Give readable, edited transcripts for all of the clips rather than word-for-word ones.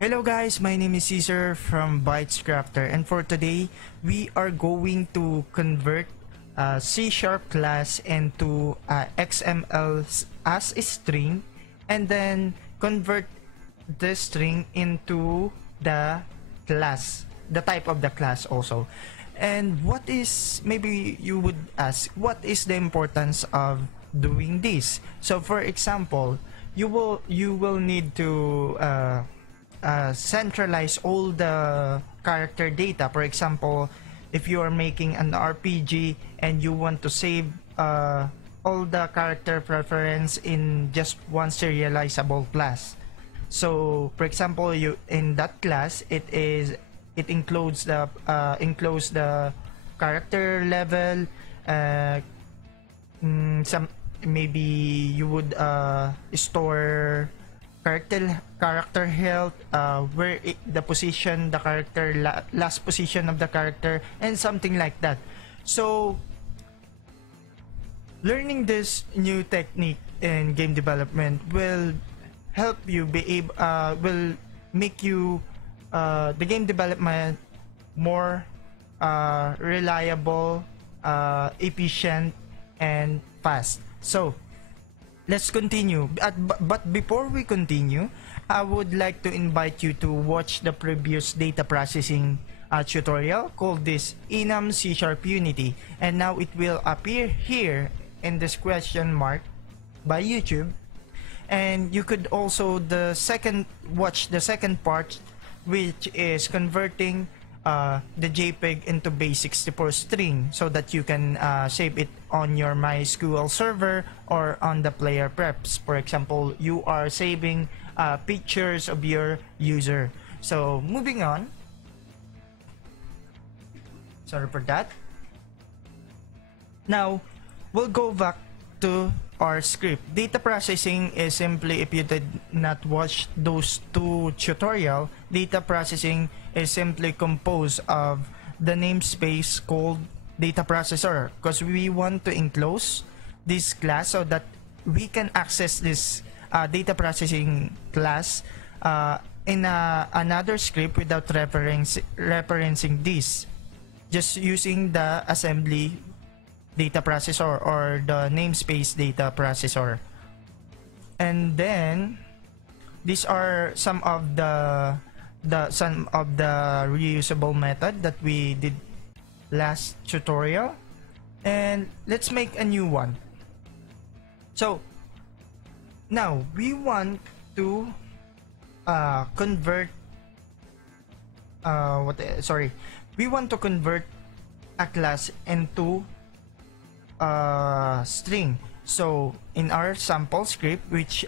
Hello guys, my name is Caesar from Crafter, and for today we are going to convert C# class into XML as a string, and then convert the string into the class, the type of the class also. And what is, maybe you would ask, what is the importance of doing this? So for example, you will need to centralize all the character data. For example, if you are making an RPG and you want to save all the character preference in just one serializable class. So for example, you in that class it includes the character level, some maybe you would store character health, the position, the character last position of the character, and something like that. So learning this new technique in game development will help you will make you the game development more reliable, efficient, and fast. So let's continue. But before we continue, I would like to invite you to watch the previous data processing tutorial called this Enum C# Unity, and now it will appear here in this question mark by YouTube. And you could also watch the second part, which is converting the JPEG into base64 string, so that you can save it on your MySQL server or on the player preps. For example, you are saving pictures of your user. So moving on, sorry for that. Now we'll go back to our script. Data processing is simply, if you did not watch those two tutorials, data processing is simply composed of the namespace called data processor, because we want to enclose this class so that we can access this data processing class in another script without referencing this, just using the assembly data processor or the namespace data processor. And then these are some of the reusable method that we did last tutorial, and let's make a new one. So now we want to convert we want to convert a class into string. So in our sample script, which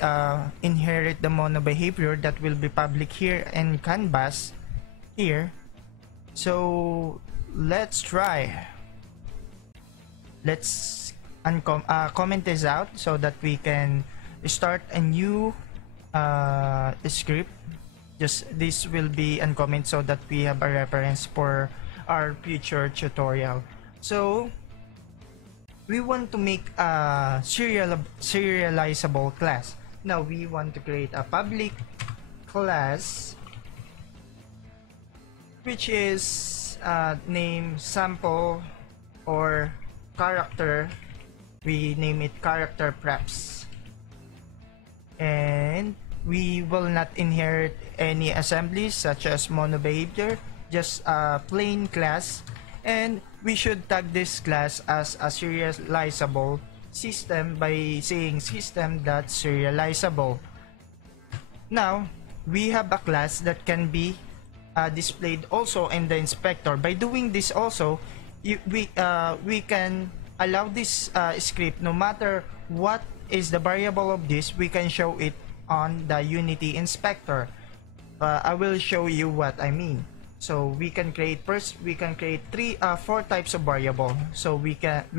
inherit the mono behavior that will be public here in canvas here, so let's try. Let's comment this out so that we can start a new script. Just this will be uncomment so that we have a reference for our future tutorial. So we want to make a serializable class. Now we want to create a public class, which is name sample or character. We name it character preps, and we will not inherit any assemblies such as mono behavior, just a plain class. And we should tag this class as a serializable system by saying system.serializable. Now we have a class that can be displayed also in the inspector. By doing this also, we can allow this script, no matter what is the variable of this, we can show it on the Unity inspector. I will show you what I mean. So we can create four types of variable. So we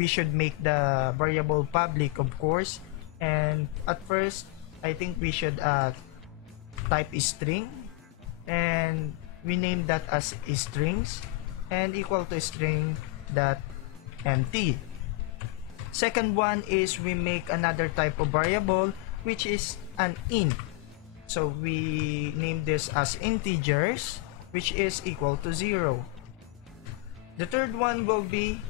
should make the variable public, of course, and at first I think we should type string, and we name that as strings, and equal to string dot empty. Second one is we make another type of variable, which is an int. So we name this as integers, which is equal to 0. The third one will be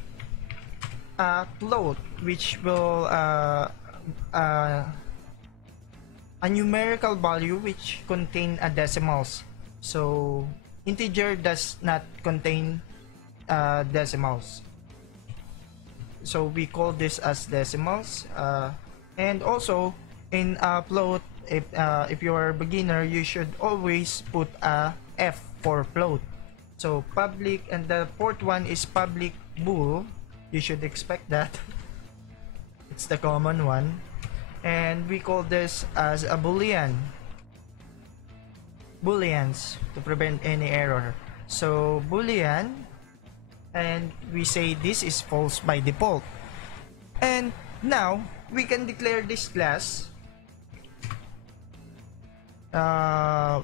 a float, which will a numerical value which contain a decimals. So integer does not contain decimals, so we call this as decimals. And also in a float, if you are a beginner, you should always put a F for float. So public, and the fourth one is public bool. You should expect that. It's the common one, and we call this as a booleans to prevent any error. So boolean, and we say this is false by default. And now we can declare this class.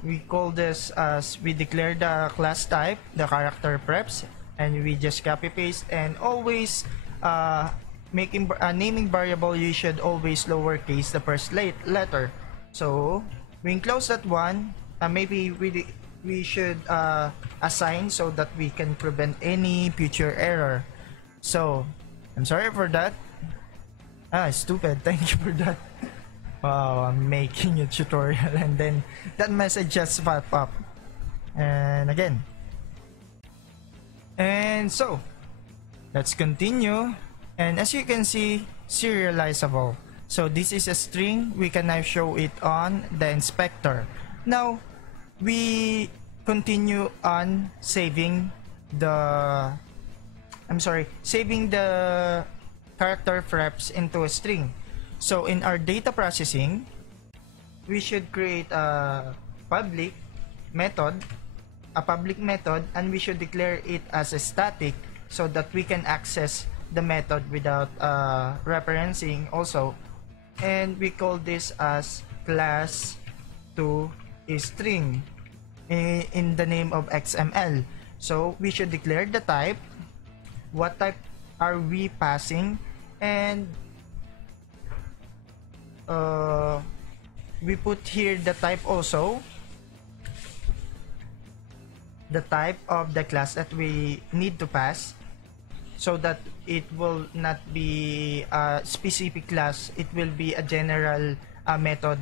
We call this as, we declare the class type, the character preps, and we just copy paste. And always making naming variable, you should always lowercase the first letter. So we close that one. Maybe we should assign so that we can prevent any future error. So I'm sorry for that. Stupid. Thank you for that. Wow, I'm making a tutorial and then that message just popped up. And again. And so let's continue. And as you can see, serializable. So this is a string. We can now show it on the inspector. Now we continue on saving the character preps into a string. So in our data processing, we should create a public method, and we should declare it as a static so that we can access the method without referencing also. And we call this as class to a string in the name of XML. So we should declare the type, what type are we passing, and we put here the type also, the type of the class that we need to pass, so that it will not be a specific class, it will be a general method.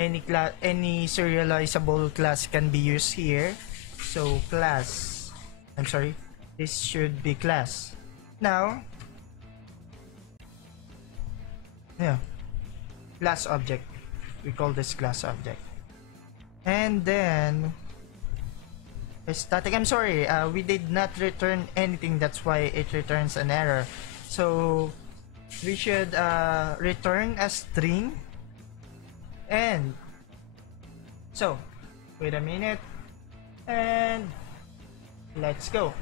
Any serializable class can be used here. So class, this should be class. Now class object, we call this class object. And then static, we did not return anything, that's why it returns an error. So we should return a string. And so wait a minute, and let's go.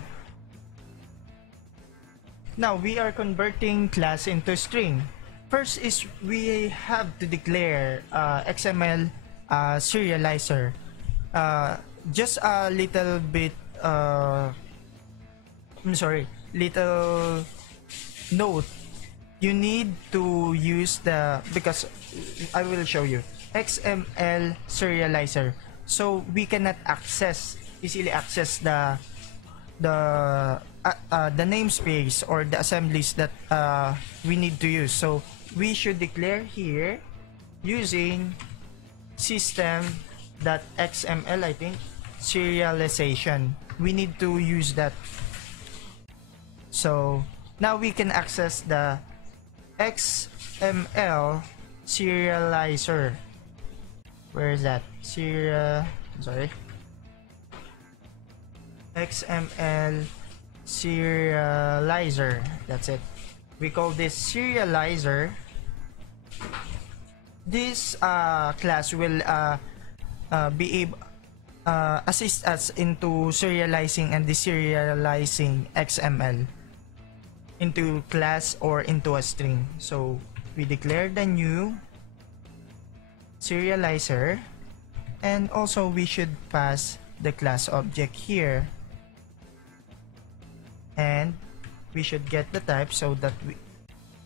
Now we are converting class into string. First is we have to declare XML serializer. Just a little bit little note, you need to use because I will show you XML serializer, so we cannot easily access the namespace or the assemblies that we need to use. So we should declare here using system.xml, I think, serialization. We need to use that. So now we can access the XML serializer. Where is that? XML serializer. That's it. We call this serializer. This class will be able assist us into serializing and deserializing XML into class or into a string. So we declare the new serializer, and also we should pass the class object here, and we should get the type so that we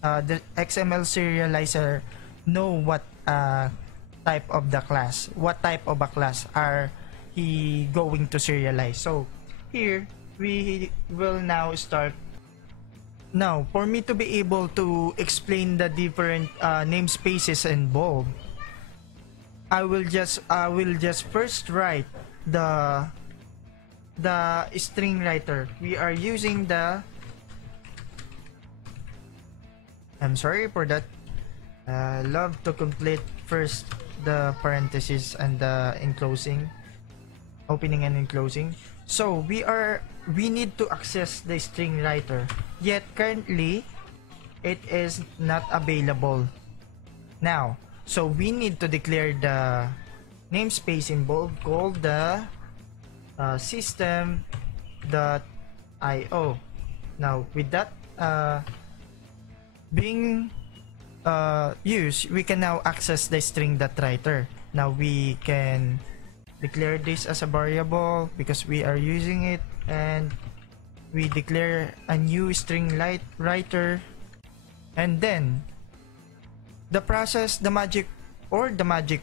the XML serializer know what type of the class. What type of a class are he going to serialize? So here we will now start. Now, for me to be able to explain the different namespaces involved, I will just first write the string writer. We are using the, I'm sorry for that. Love to complete first the parentheses and the enclosing, opening and enclosing. So we need to access the string writer, yet currently it is not available now. So we need to declare the namespace involved called the system.io. Now with that being used, we can now access the string.writer. Now we can declare this as a variable because we are using it, and we declare a new string writer, and then the magic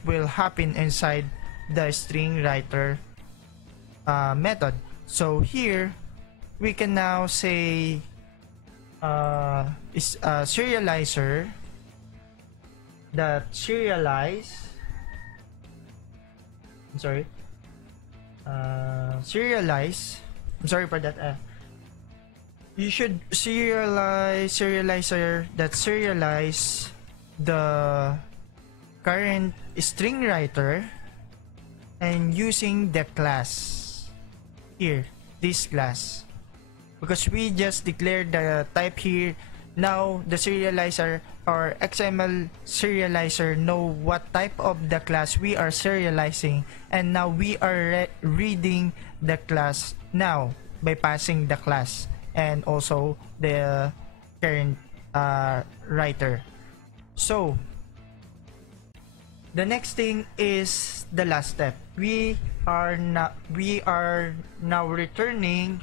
will happen inside the string writer method. So here we can now say is serializer that serialize, I'm sorry for that. You should serializer that serialize the current string writer and using the class here, this class, because we just declared the type here. Now the serializer or XML serializer know what type of the class we are serializing, and now we are reading the class now by passing the class and also the current writer. So the next thing is the last step. We are now returning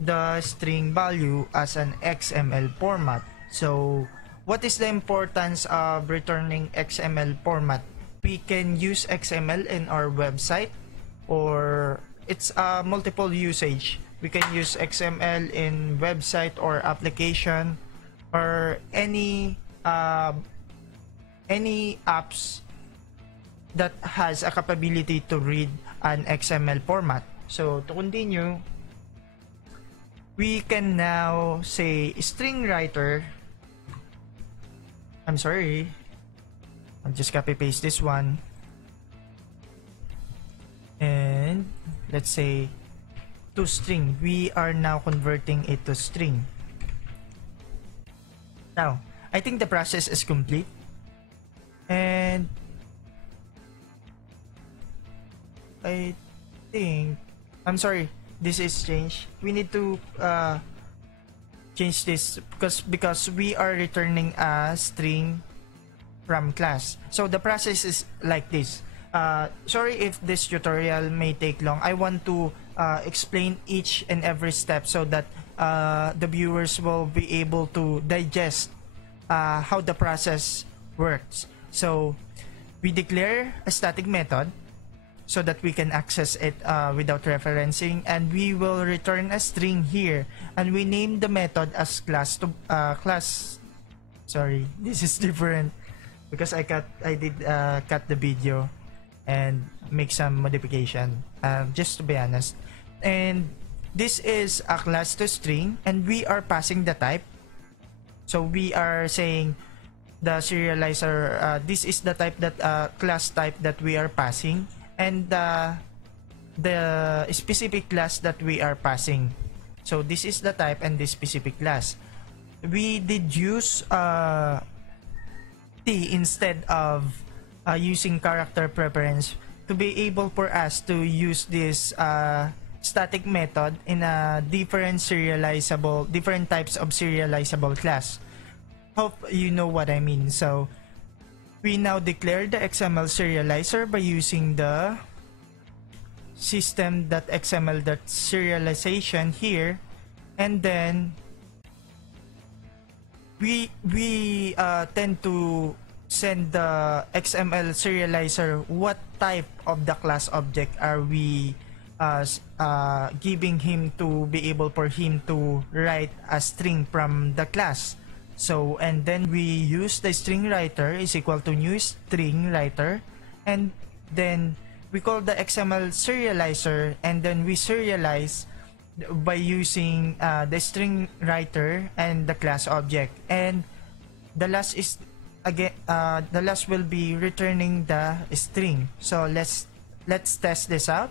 the string value as an XML format. So what is the importance of returning XML format? We can use XML in our website, or it's a multiple usage. We can use XML in website or application or any apps that has a capability to read an XML format. So to continue, we can now say string writer. I'm sorry, I'll just copy paste this one, and let's say to string. We are now converting it to string. Now I think the process is complete, and I think, I'm sorry, this is changed. We need to change this because we are returning a string from class. So the process is like this. Sorry if this tutorial may take long. I want to explain each and every step so that the viewers will be able to digest how the process works. So we declare a static method so that we can access it without referencing, and we will return a string here, and we name the method as class. Sorry, this is different because I did cut the video and make some modification, just to be honest. And this is a class to string, and we are passing the type. So we are saying the serializer, this is the type that class type that we are passing, and the specific class that we are passing. So this is the type and this specific class. We did use T instead of using character preference to be able for us to use this static method in a different types of serializable class. Hope you know what I mean. So we now declare the XML serializer by using the system.xml.serialization here, and then we tend to send the XML serializer what type of the class object are we giving him to be able for him to write a string from the class. So, and then we use the string writer is equal to new string writer, and then we call the XML serializer, and then we serialize by using the string writer and the class object, and the last is again the last will be returning the string. So let's test this out.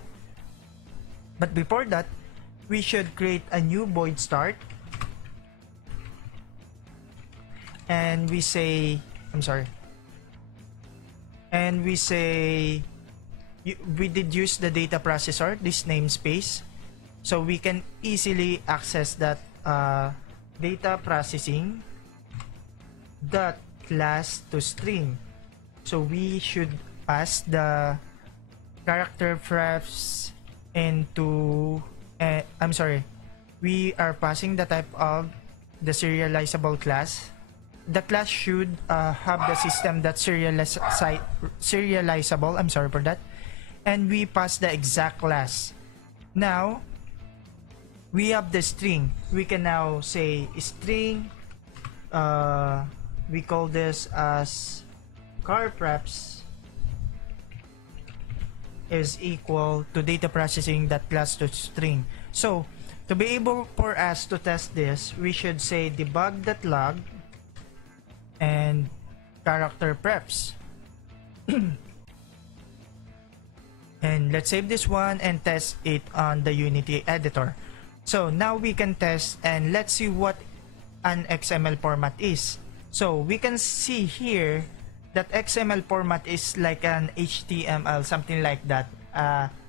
But before that, we should create a new void start, and we say we did use the data processor, this namespace, so we can easily access that data processing dot class to string. So we should pass the character fraps into we are passing the type of the serializable class. The class should have the system that serializable, I'm sorry for that, and we pass the exact class. Now we have the string. We can now say string, we call this as car preps is equal to data processing that class to string. So to be able for us to test this, we should say debug.log and character preps. And let's save this one and test it on the Unity editor. So now we can test, and let's see what an XML format is. So we can see here that XML format is like an HTML, something like that.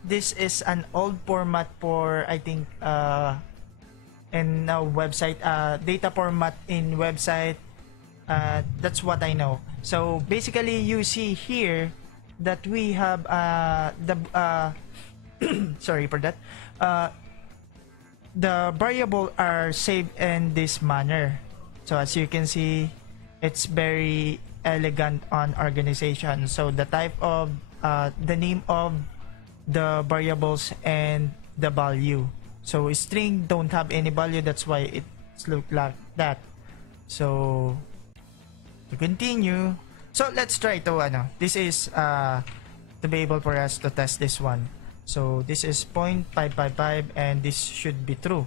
This is an old format for, I think, in a website, data format in website. That's what I know. So basically you see here that we have sorry for that, the variable are saved in this manner. So as you can see, it's very elegant on organization. So the type of the name of the variables and the value. So string don't have any value, that's why it's look like that. So to continue, so let's try to this is to be able for us to test this one. So this is 0.555 and this should be true,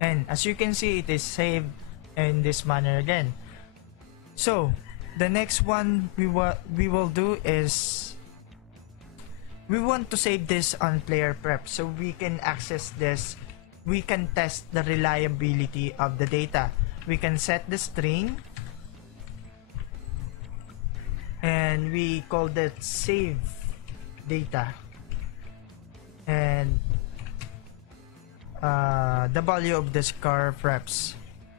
and as you can see, it is saved in this manner again. So the next one we will do is we want to save this on player prep, so we can access this, we can test the reliability of the data. We can set the string and we call that save data, and the value of this car preps.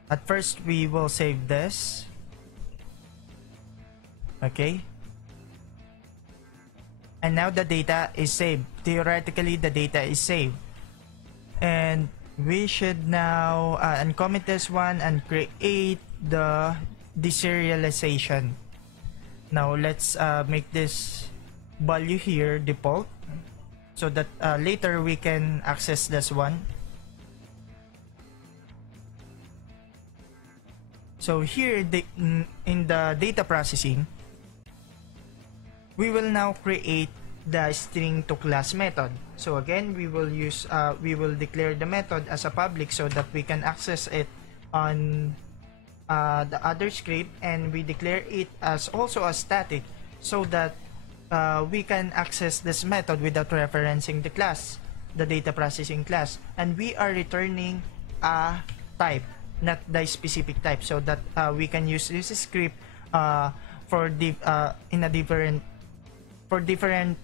At first we will save this, okay, and now the data is saved. Theoretically the data is saved, and we should now uncomment this one and create the deserialization. Now let's make this value here default, so that later we can access this one. So here in the data processing, we will now create the string to class method. So again, we will use we will declare the method as a public so that we can access it on the other script, and we declare it as also a static so that we can access this method without referencing the class, the data processing class, and we are returning a type, not the specific type, so that we can use this script for different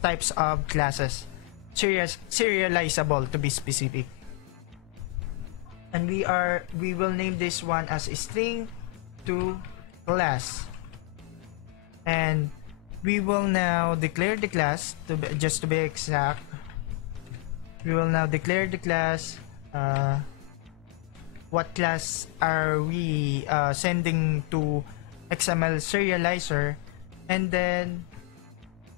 types of classes, serializable to be specific. And we will name this one as string to class, and we will now declare the class just to be exact. We will now declare the class what class are we sending to XML serializer, and then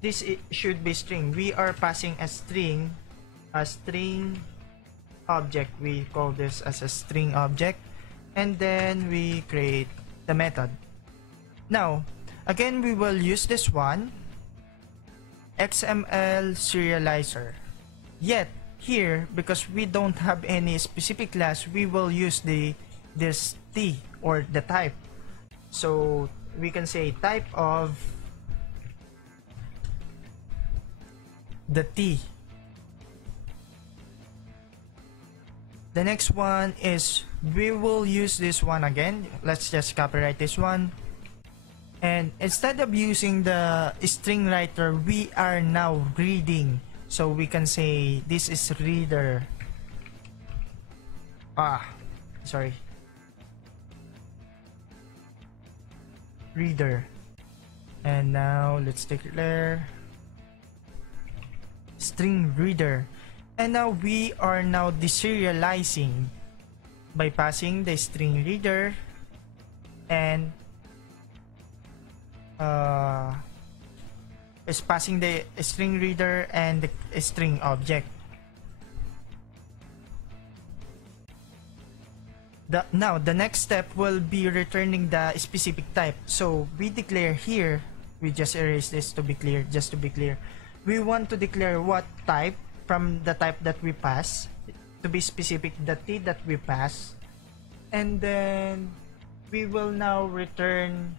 this should be string. We are passing a string object. We call this as a string object, and then we create the method. Now again, we will use this one, XML serializer. Yet here, because we don't have any specific class, we will use this T, or the type. So we can say type of the T. The next one is, we will use this one again. Let's just copyright this one. And instead of using the string writer, we are now reading. So we can say this is reader. Reader. And now let's declare string reader. And now we are now deserializing by passing the string reader and is passing the string reader and the string object. Now the next step will be returning the specific type. So we declare here, we just erase this to be clear, just to be clear. We want to declare what type from the type that we pass, to be specific, the T that we pass, and then we will now return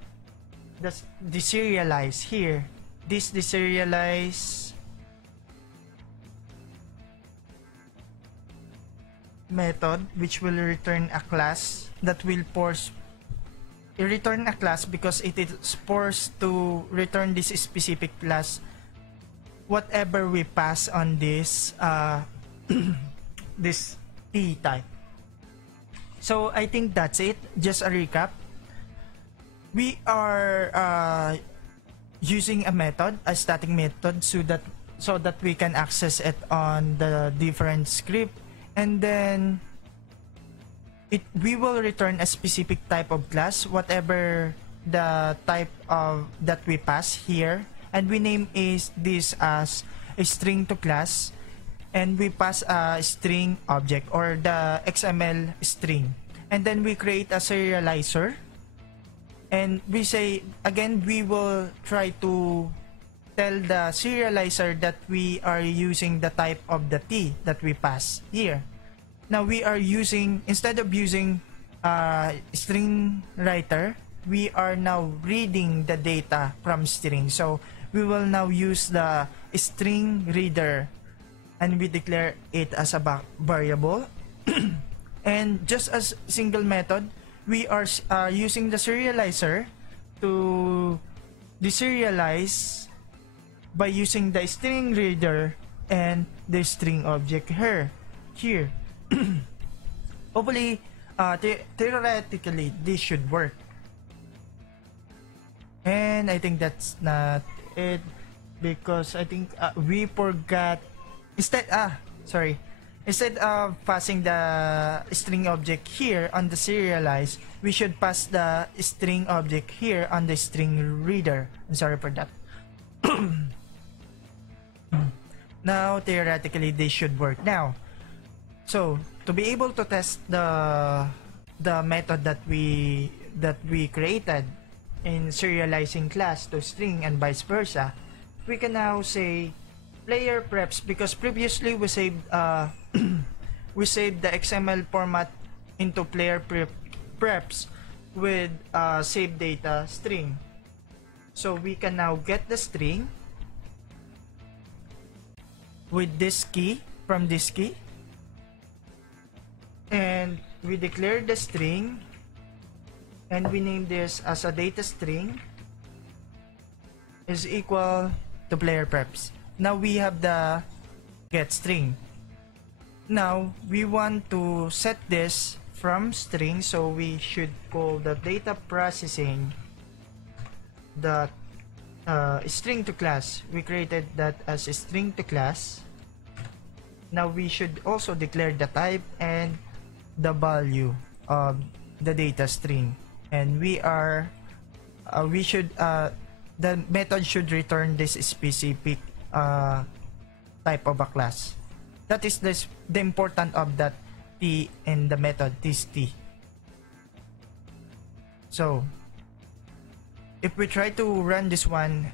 the deserialize here. This deserialize method, which will return a class that will return a class because it is forced to return this specific class whatever we pass on this this T type. So I think that's it. Just a recap. We are using a method, a static method, so that we can access it on the different script, and then we will return a specific type of class, whatever the type of that we pass here, and we name this as a string to class, and we pass a string object or the XML string, and then we create a serializer. And we say, again, we will try to tell the serializer that we are using the type of the T that we pass here. Now we are using, instead of using string writer, we are now reading the data from string. So we will now use the string reader, and we declare it as a variable. And just as single method, we are using the serializer to deserialize by using the string reader and the string object here. Hopefully, theoretically, this should work. And I think that's not it, because I think we forgot, instead of passing the string object here on the serialize, we should pass the string object here on the string reader. I'm sorry for that. Now theoretically this should work now. So to be able to test the method that we created in serializing class to string and vice versa, we can now say player preps, because previously we saved we saved the XML format into player preps with save data string. So we can now get the string with this key from this key, and we declare the string, and we name this as a data string is equal to player preps. Now we have the get string. Now we want to set this from string, so we should call the data processing the string to class. We created that as a string to class. Now we should also declare the type and the value. of the data string, and we should the method should return this specific type of a class. That is the important of that t in the method this t. So if we try to run this one,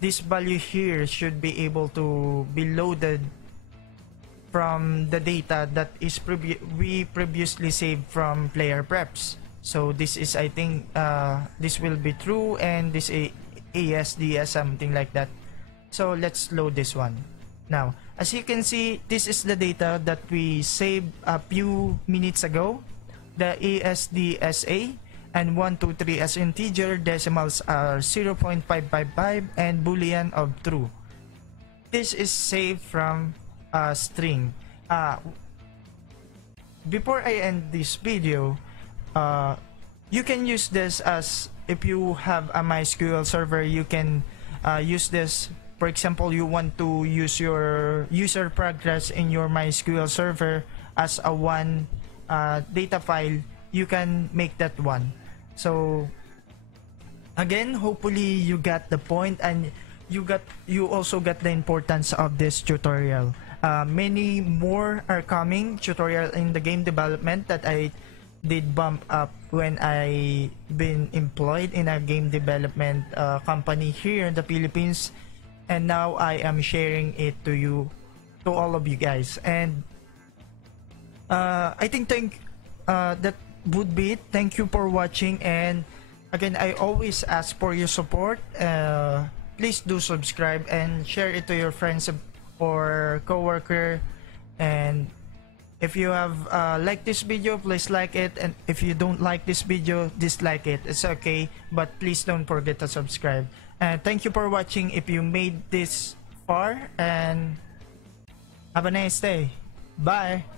this value here should be able to be loaded from the data that is we previously saved from player preps. So this is, I think, this will be true, and this ASDS, something like that. So let's load this one. Now, as you can see, this is the data that we saved a few minutes ago. The ASDSA and 1, 2, 3 as integer, decimals are 0.555, and boolean of true. This is saved from a string. Before I end this video, you can use this as, if you have a MySQL server, you can use this. For example, you want to use your user progress in your MySQL server as a one data file, you can make that one. So again, hopefully you got the point, and you also got the importance of this tutorial. Many more are coming tutorial in the game development that I did bump up when I been employed in a game development company here in the Philippines, and now I am sharing it to you, to all of you guys. And I think that would be it. Thank you for watching, and again, I always ask for your support. Please do subscribe and share it to your friends or coworker. And if you have liked this video, please like it, and if you don't like this video, dislike it. It's okay, but please don't forget to subscribe. And thank you for watching if you made this far, and have a nice day. Bye.